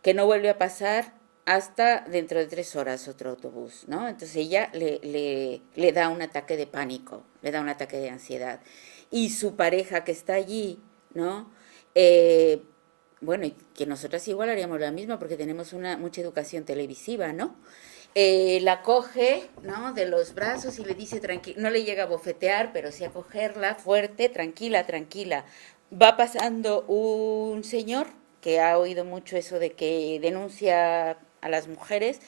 Que no vuelve a pasar hasta dentro de 3 horas otro autobús, ¿no? Entonces ella le da un ataque de pánico, le da un ataque de ansiedad. Y su pareja que está allí, ¿no? Eh, bueno, y que nosotras igual haríamos la misma porque tenemos mucha educación televisiva, ¿no? La coge, ¿no? De los brazos y le dice tranquila, no le llega a bofetear, pero sí a cogerla fuerte, tranquila, tranquila. Va pasando un señor que ha oído mucho eso de que denuncia a las mujeres,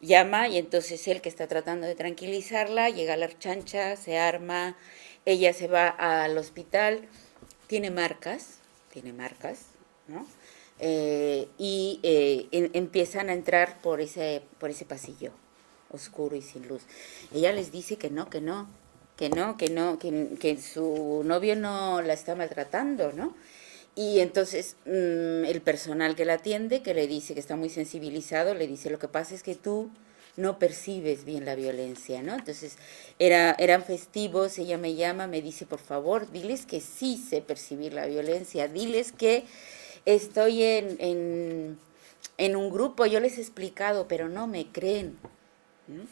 llama y entonces él que está tratando de tranquilizarla, llega a la chancha, se arma, ella se va al hospital, tiene marcas, ¿no? Empiezan a entrar por ese pasillo oscuro y sin luz. Ella les dice que no, que no, que no, que no, que su novio no la está maltratando, ¿no? Y entonces el personal que la atiende, que le dice que está muy sensibilizado, le dice, lo que pasa es que tú no percibes bien la violencia, ¿no? Entonces eran festivos, ella me llama, me dice, por favor, diles que sí sé percibir la violencia, diles que estoy en un grupo, yo les he explicado, pero no me creen. ¿No?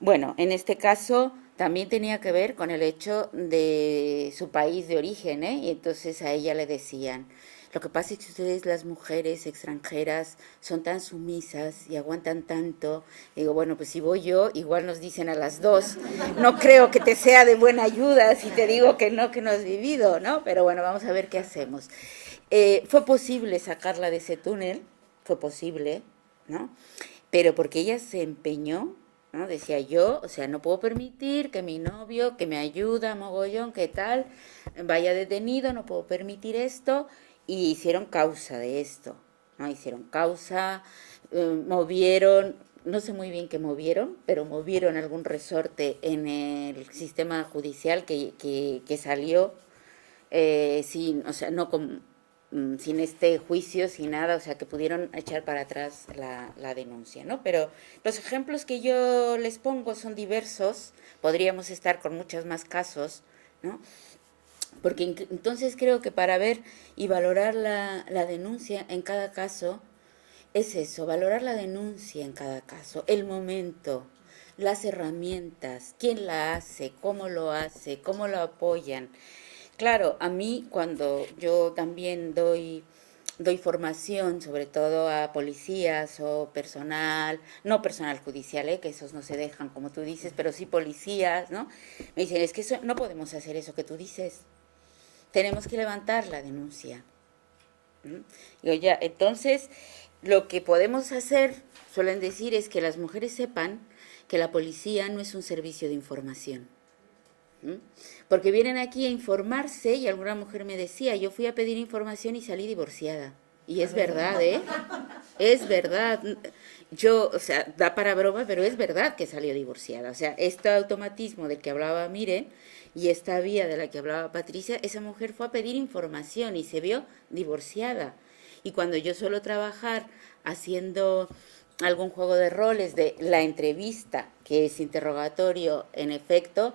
Bueno, en este caso también tenía que ver con el hecho de su país de origen, ¿eh? Y entonces a ella le decían, lo que pasa es que ustedes las mujeres extranjeras son tan sumisas y aguantan tanto. Y digo, bueno, pues si voy yo, igual nos dicen a las dos, no creo que te sea de buena ayuda si te digo que no has vivido, ¿no? Pero bueno, vamos a ver qué hacemos. Fue posible sacarla de ese túnel, fue posible, ¿no? Pero porque ella se empeñó, ¿no? Decía yo, o sea, no puedo permitir que mi novio, que me ayuda, mogollón, ¿qué tal? Vaya detenido, no puedo permitir esto. Y hicieron causa de esto, ¿no? Hicieron causa, movieron, no sé muy bien qué movieron, pero movieron algún resorte en el sistema judicial que salió sin, o sea, no con, sin este juicio, sin nada, o sea, que pudieron echar para atrás la denuncia, ¿no? Pero los ejemplos que yo les pongo son diversos, podríamos estar con muchos más casos, ¿no? Porque entonces creo que para ver y valorar la denuncia en cada caso, es eso, valorar la denuncia en cada caso, el momento, las herramientas, quién la hace, cómo lo apoyan. Claro, a mí cuando yo también doy formación, sobre todo a policías o personal, no personal judicial, que esos no se dejan, como tú dices, pero sí policías, ¿no? Me dicen, es que no podemos hacer eso que tú dices, tenemos que levantar la denuncia. Digo, ya, entonces, lo que podemos hacer, suelen decir, es que las mujeres sepan que la policía no es un servicio de información. Porque vienen aquí a informarse y alguna mujer me decía, yo fui a pedir información y salí divorciada. Y es verdad, ¿eh? Es verdad. Yo, o sea, da para broma, pero es verdad que salió divorciada. O sea, este automatismo del que hablaba Miren y esta vía de la que hablaba Patricia, esa mujer fue a pedir información y se vio divorciada. Y cuando yo suelo trabajar haciendo algún juego de roles de la entrevista, que es interrogatorio en efecto,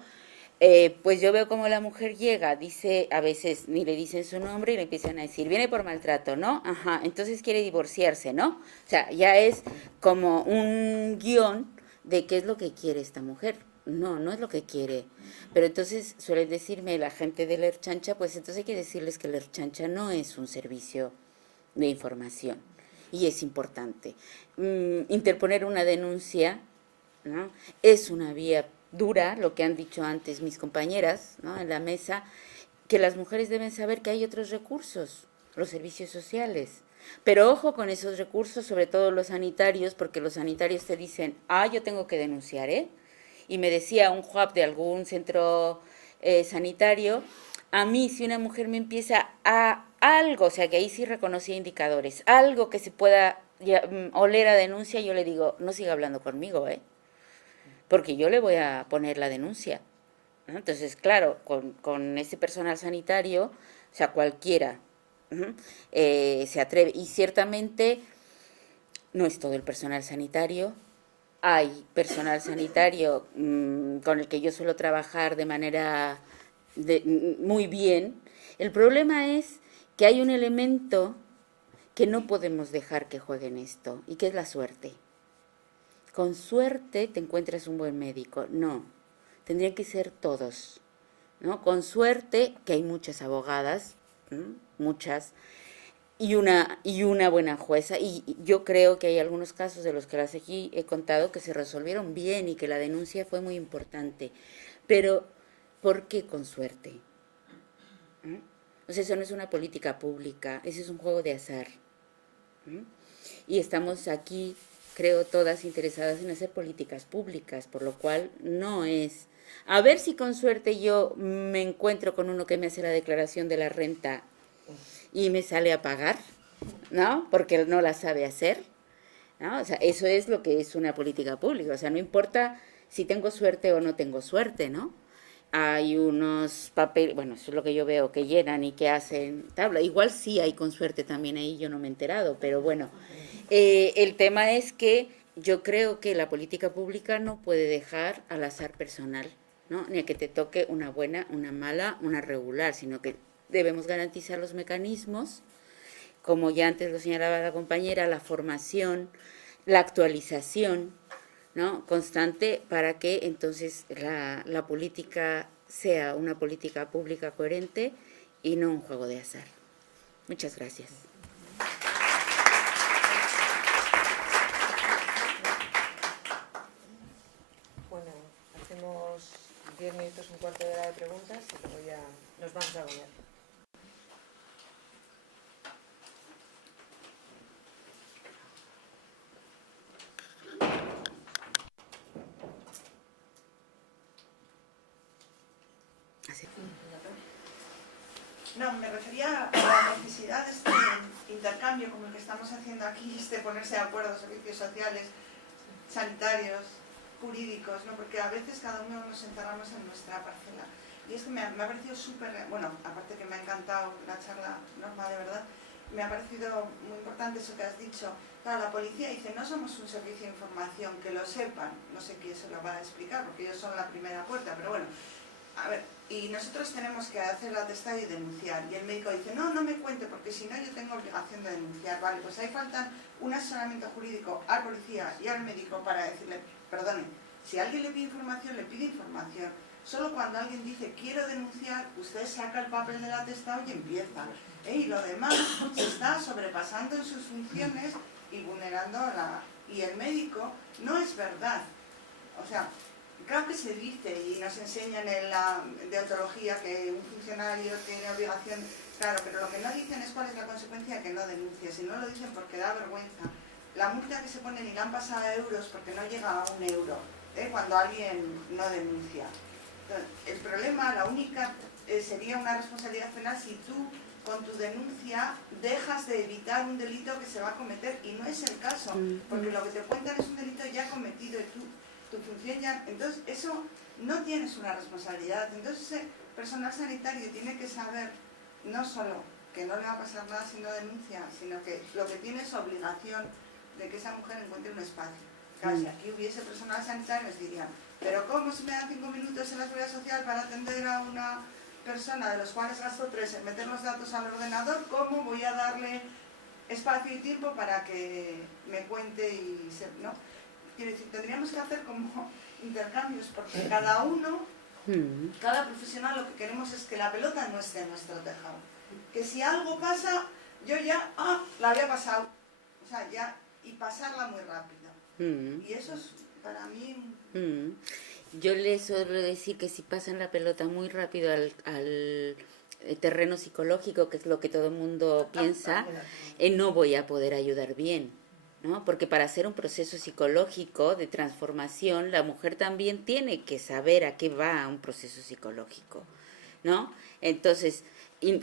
pues yo veo como la mujer llega, dice, a veces ni le dicen su nombre y le empiezan a decir, viene por maltrato, ¿no? Ajá, entonces quiere divorciarse, ¿no? O sea, ya es como un guión de qué es lo que quiere esta mujer. No, no es lo que quiere. Pero entonces suelen decirme la gente de la Erchancha, pues entonces hay que decirles que la Erchancha no es un servicio de información y es importante. Interponer una denuncia, ¿no? Es una vía dura, lo que han dicho antes mis compañeras, ¿no? En la mesa, que las mujeres deben saber que hay otros recursos, los servicios sociales. Pero ojo con esos recursos, sobre todo los sanitarios, porque los sanitarios te dicen, yo tengo que denunciar, ¿eh? Y me decía un juab de algún centro sanitario, a mí si una mujer me empieza a algo, o sea que ahí sí reconocía indicadores, algo que se pueda oler a denuncia, yo le digo, no siga hablando conmigo, ¿eh? Porque yo le voy a poner la denuncia, ¿no? Entonces, claro, con ese personal sanitario, o sea, cualquiera se atreve. Y ciertamente no es todo el personal sanitario. Hay personal sanitario con el que yo suelo trabajar de manera muy bien. El problema es que hay un elemento que no podemos dejar que jueguen esto, y que es la suerte. Con suerte te encuentras un buen médico. No, tendrían que ser todos, ¿no? Con suerte, que hay muchas abogadas, muchas, y una buena jueza. Y yo creo que hay algunos casos de los que las aquí he contado que se resolvieron bien y que la denuncia fue muy importante. Pero, ¿por qué con suerte? O sea, eso no es una política pública, eso es un juego de azar. Y estamos aquí, creo, todas interesadas en hacer políticas públicas, por lo cual no es... A ver si con suerte yo me encuentro con uno que me hace la declaración de la renta y me sale a pagar, ¿no? Porque no la sabe hacer, ¿no? O sea, eso es lo que es una política pública. O sea, no importa si tengo suerte o no tengo suerte, ¿no? Hay unos papeles, bueno, eso es lo que yo veo, que llenan y que hacen tabla. Igual sí hay con suerte también ahí, yo no me he enterado, pero bueno. El tema es que yo creo que la política pública no puede dejar al azar personal, ¿no? Ni a que te toque una buena, una mala, una regular, sino que debemos garantizar los mecanismos, como ya antes lo señalaba la compañera, la formación, la actualización, ¿no? Constante, para que entonces la política sea una política pública coherente y no un juego de azar. Muchas gracias. Bueno, hacemos 10 minutos, un cuarto de hora de preguntas y luego ya nos vamos a comer. No, me refería a la necesidad de este intercambio como el que estamos haciendo aquí, ponerse de acuerdo, servicios sociales, sanitarios, jurídicos, ¿no? Porque a veces cada uno nos encerramos en nuestra parcela. Y es que me ha parecido súper, bueno, aparte que me ha encantado la charla, Norma, de verdad, me ha parecido muy importante eso que has dicho. Claro, la policía dice, no somos un servicio de información, que lo sepan, no sé quién se lo va a explicar, porque ellos son la primera puerta, pero bueno, a ver, y nosotros tenemos que hacer el atestado y denunciar, y el médico dice, no, no me cuente, porque si no yo tengo obligación de denunciar, vale, pues ahí faltan un asesoramiento jurídico al policía y al médico para decirle, perdone, si alguien le pide información, solo cuando alguien dice, quiero denunciar, usted saca el papel del atestado y empieza, y lo demás se está sobrepasando en sus funciones y vulnerando y el médico no es verdad, o sea, claro que se dice y nos enseñan en la deontología que un funcionario tiene obligación, claro, pero lo que no dicen es cuál es la consecuencia de que no denuncie, si no lo dicen porque da vergüenza. La multa que se pone ni la han pasado a euros porque no llega a €1 cuando alguien no denuncia. Entonces, el problema, la única, sería una responsabilidad penal si tú con tu denuncia dejas de evitar un delito que se va a cometer y no es el caso, porque lo que te cuentan es un delito ya cometido y tu función ya, entonces eso no tienes una responsabilidad, entonces ese personal sanitario tiene que saber no solo que no le va a pasar nada si no denuncia, sino que lo que tiene es obligación de que esa mujer encuentre un espacio. Claro, si aquí hubiese personal sanitario nos dirían, pero ¿cómo se me dan 5 minutos en la seguridad social para atender a una persona de los cuales gasto 3 en meter los datos al ordenador? ¿Cómo voy a darle espacio y tiempo para que me cuente y se, ¿no? Quiero decir, tendríamos que hacer como intercambios, porque cada uno, cada profesional, lo que queremos es que la pelota no esté en nuestro tejado. Que si algo pasa, yo ya, la había pasado. O sea, ya, y pasarla muy rápido. Y eso es, para mí... Yo les suelo decir que si pasan la pelota muy rápido al terreno psicológico, que es lo que todo el mundo piensa, no voy a poder ayudar bien, ¿no? Porque para hacer un proceso psicológico de transformación, la mujer también tiene que saber a qué va un proceso psicológico, ¿no? Entonces,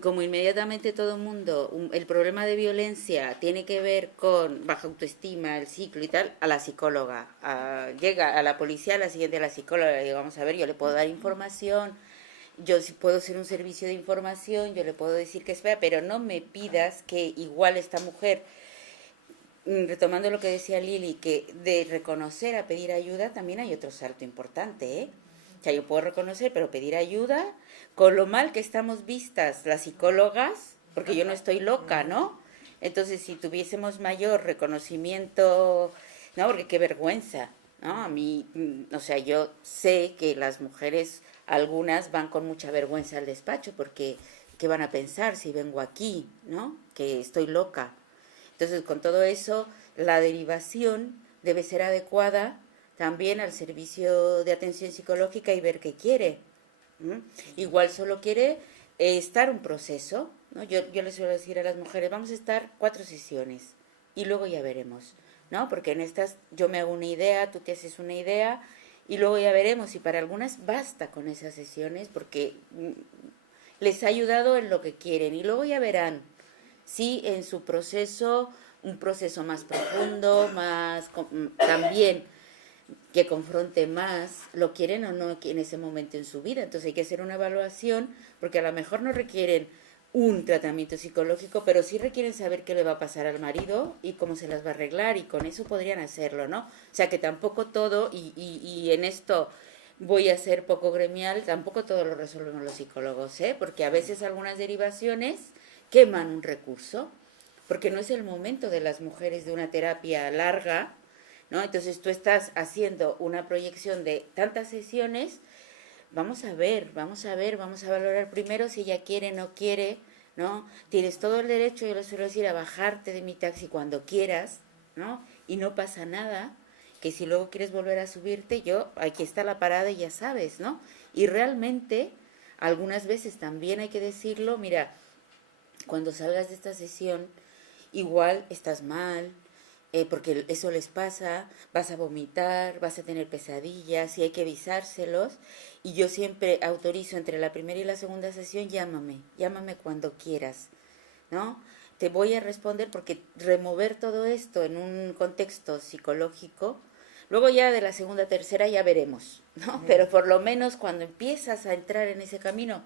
como inmediatamente todo el mundo, el problema de violencia tiene que ver con baja autoestima, el ciclo y tal, a la psicóloga. Llega a la policía, a la siguiente a la psicóloga, le digo, vamos a ver, yo le puedo dar información, yo sí puedo ser un servicio de información, yo le puedo decir que espera, pero no me pidas que igual esta mujer, retomando lo que decía Lili, que de reconocer a pedir ayuda también hay otro salto importante, ¿eh? O sea, yo puedo reconocer, pero pedir ayuda, con lo mal que estamos vistas las psicólogas, porque yo no estoy loca, ¿no? Entonces, si tuviésemos mayor reconocimiento, no, porque qué vergüenza, ¿no? A mí, o sea, yo sé que las mujeres, algunas van con mucha vergüenza al despacho porque ¿qué van a pensar si vengo aquí, ¿no? Que estoy loca. Entonces, con todo eso, la derivación debe ser adecuada también al servicio de atención psicológica y ver qué quiere. ¿Mm? Igual solo quiere estar un proceso, ¿no? Yo les suelo decir a las mujeres, vamos a estar 4 sesiones y luego ya veremos, ¿no? Porque en estas yo me hago una idea, tú te haces una idea y luego ya veremos. Y para algunas basta con esas sesiones porque les ha ayudado en lo que quieren y luego ya verán si en su proceso, un proceso más profundo, más también que confronte más, lo quieren o no en ese momento en su vida. Entonces hay que hacer una evaluación, porque a lo mejor no requieren un tratamiento psicológico, pero sí requieren saber qué le va a pasar al marido y cómo se las va a arreglar, y con eso podrían hacerlo, ¿no? O sea que tampoco todo, y en esto voy a ser poco gremial, tampoco todo lo resolvemos los psicólogos, ¿eh? Porque a veces algunas derivaciones queman un recurso, porque no es el momento de las mujeres de una terapia larga, ¿no? Entonces tú estás haciendo una proyección de tantas sesiones, vamos a valorar primero si ella quiere, no quiere, ¿no? Tienes todo el derecho, yo le suelo decir, a bajarte de mi taxi cuando quieras, ¿no? Y no pasa nada, que si luego quieres volver a subirte, aquí está la parada y ya sabes, ¿no? Y realmente, algunas veces también hay que decirlo, mira, cuando salgas de esta sesión, igual estás mal, porque eso les pasa, vas a vomitar, vas a tener pesadillas y hay que avisárselos. Y yo siempre autorizo entre la primera y la segunda sesión, llámame cuando quieras, ¿no? Te voy a responder, porque remover todo esto en un contexto psicológico, luego ya de la segunda, tercera ya veremos, ¿no? Pero por lo menos cuando empiezas a entrar en ese camino,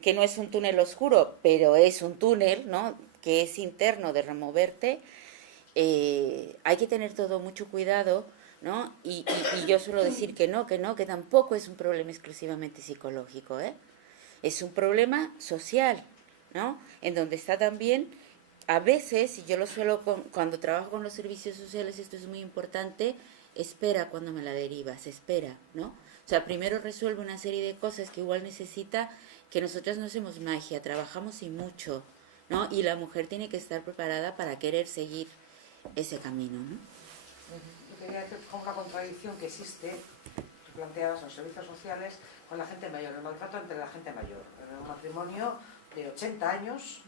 que no es un túnel oscuro, pero es un túnel, ¿no? Que es interno, de removerte, hay que tener todo mucho cuidado, ¿no? Y yo suelo decir que tampoco es un problema exclusivamente psicológico, ¿eh? Es un problema social, ¿no? En donde está también, a veces, y yo lo suelo, cuando trabajo con los servicios sociales, esto es muy importante, espera cuando me la derivas, espera, ¿no? O sea, primero resuelve una serie de cosas que igual necesita, que nosotras no hacemos magia, trabajamos y mucho, ¿no? Y la mujer tiene que estar preparada para querer seguir ese camino, ¿no? Yo quería decir como una contradicción que existe, tú planteabas los servicios sociales con la gente mayor, el maltrato entre la gente mayor. En un matrimonio de 80 años,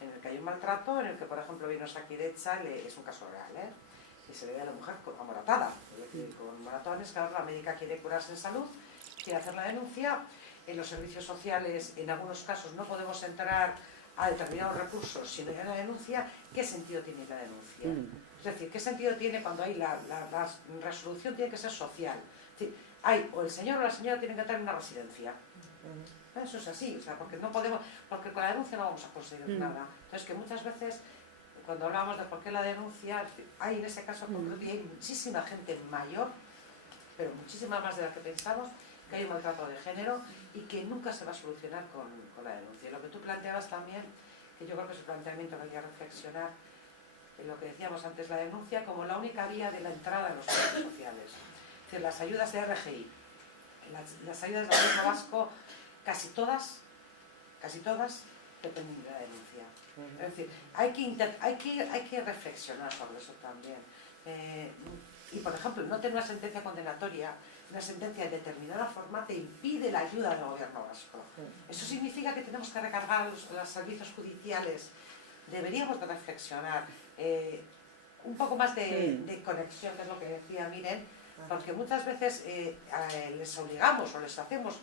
en el que hay un maltrato, en el que, por ejemplo, vino Sakidecha, es un caso real, ¿eh? Y se le ve a la mujer amoratada, es decir, con maratones, claro, la médica quiere curarse en salud, quiere hacer la denuncia. En los servicios sociales, en algunos casos, no podemos entrar a determinados recursos si no hay una denuncia. ¿Qué sentido tiene la denuncia? Es decir, ¿qué sentido tiene cuando hay la resolución? Tiene que ser social. Es decir, o el señor o la señora tienen que estar en una residencia. Eso es así, o sea, porque no podemos, porque con la denuncia no vamos a conseguir nada. Entonces, que muchas veces, cuando hablamos de por qué la denuncia, hay en ese caso concreto, y hay muchísima gente mayor, pero muchísima más de la que pensamos, que hay un maltrato de género y que nunca se va a solucionar con la denuncia. Y lo que tú planteabas también, que yo creo que es un planteamiento que hay que reflexionar, en lo que decíamos antes, la denuncia como la única vía de la entrada en los servicios sociales. Es decir, las ayudas de RGI, las ayudas del gobierno vasco, casi todas dependen de la denuncia. Es decir, hay que reflexionar sobre eso también. Y, por ejemplo, no tener una sentencia condenatoria, una sentencia de determinada forma, te impide la ayuda del gobierno vasco. Eso significa que tenemos que recargar los servicios judiciales. Deberíamos de reflexionar un poco más de conexión, que es lo que decía Miren, porque muchas veces les obligamos o les hacemos,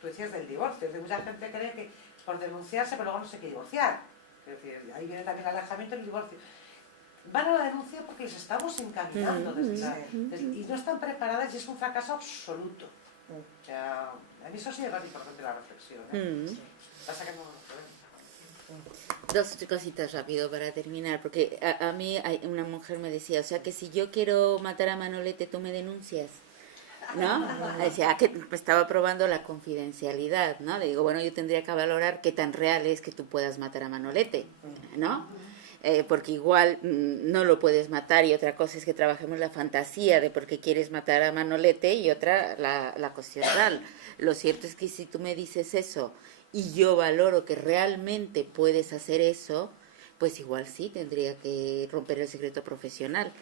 tú decías del divorcio, de mucha gente cree que por denunciarse, pero luego no se quiere divorciar. Es decir, ahí viene también el alejamiento y el divorcio. Van a la denuncia porque les estamos encaminando y no están preparadas, y es un fracaso absoluto. O sea, a mí eso sí es muy importante la reflexión. Pasa que no lo podemos. Dos cositas rápido para terminar, porque a mí una mujer me decía, o sea, que si yo quiero matar a Manolete, tú me denuncias, ¿no? Decía que estaba probando la confidencialidad, ¿no? Le digo, bueno, yo tendría que valorar qué tan real es que tú puedas matar a Manolete, ¿no? porque igual no lo puedes matar, y otra cosa es que trabajemos la fantasía de por qué quieres matar a Manolete, y otra la cuestión real. Lo cierto es que si tú me dices eso y yo valoro que realmente puedes hacer eso, pues igual sí tendría que romper el secreto profesional,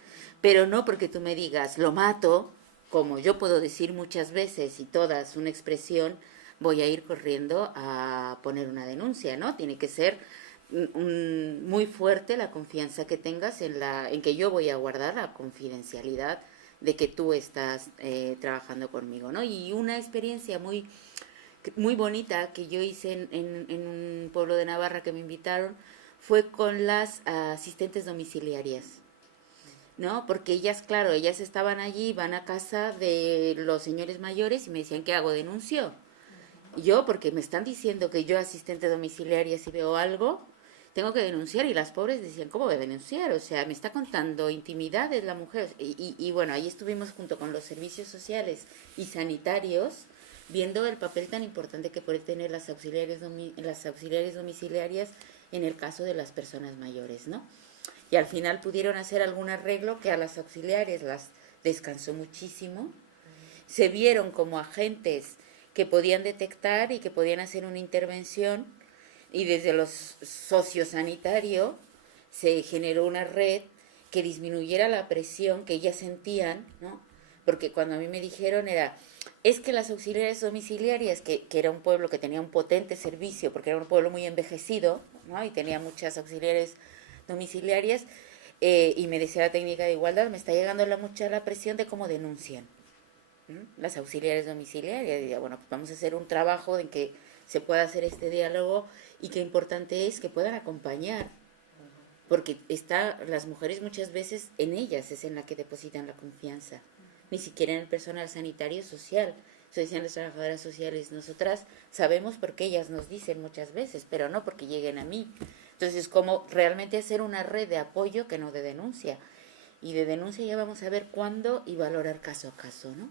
pero no porque tú me digas lo mato, como yo puedo decir muchas veces y todas una expresión, voy a ir corriendo a poner una denuncia, ¿no? Tiene que ser muy fuerte la confianza que tengas en que yo voy a guardar la confidencialidad de que tú estás trabajando conmigo, ¿no? Y una experiencia muy bonita que yo hice en un pueblo de Navarra que me invitaron fue con las asistentes domiciliarias, ¿no? Porque ellas, claro, ellas estaban allí, van a casa de los señores mayores y me decían, ¿qué hago? ¿Denuncio? Yo, porque me están diciendo que yo, asistente domiciliaria, si veo algo, tengo que denunciar. Y las pobres decían, ¿cómo voy a denunciar? O sea, me está contando intimidades la mujer. Y bueno, ahí estuvimos junto con los servicios sociales y sanitarios viendo el papel tan importante que puede tener las auxiliares domiciliarias en el caso de las personas mayores, ¿no? Y al final pudieron hacer algún arreglo que a las auxiliares las descansó muchísimo. Se vieron como agentes que podían detectar y que podían hacer una intervención, y desde los sociosanitario se generó una red que disminuyera la presión que ellas sentían, ¿no? Porque cuando a mí me dijeron es que las auxiliares domiciliarias, que era un pueblo que tenía un potente servicio, porque era un pueblo muy envejecido, ¿no? Y tenía muchas auxiliares domiciliarias, y me decía la técnica de igualdad, me está llegando mucha la presión de cómo denuncian las auxiliares domiciliarias. Y bueno, pues vamos a hacer un trabajo en que se pueda hacer este diálogo, y qué importante es que puedan acompañar, porque las mujeres muchas veces en ellas es en la que depositan la confianza, ni siquiera en el personal sanitario social. Eso decían las trabajadoras sociales, nosotras sabemos porque ellas nos dicen muchas veces, pero no porque lleguen a mí. Entonces, como realmente hacer una red de apoyo que no de denuncia, y de denuncia ya vamos a ver cuándo y valorar caso a caso, ¿no?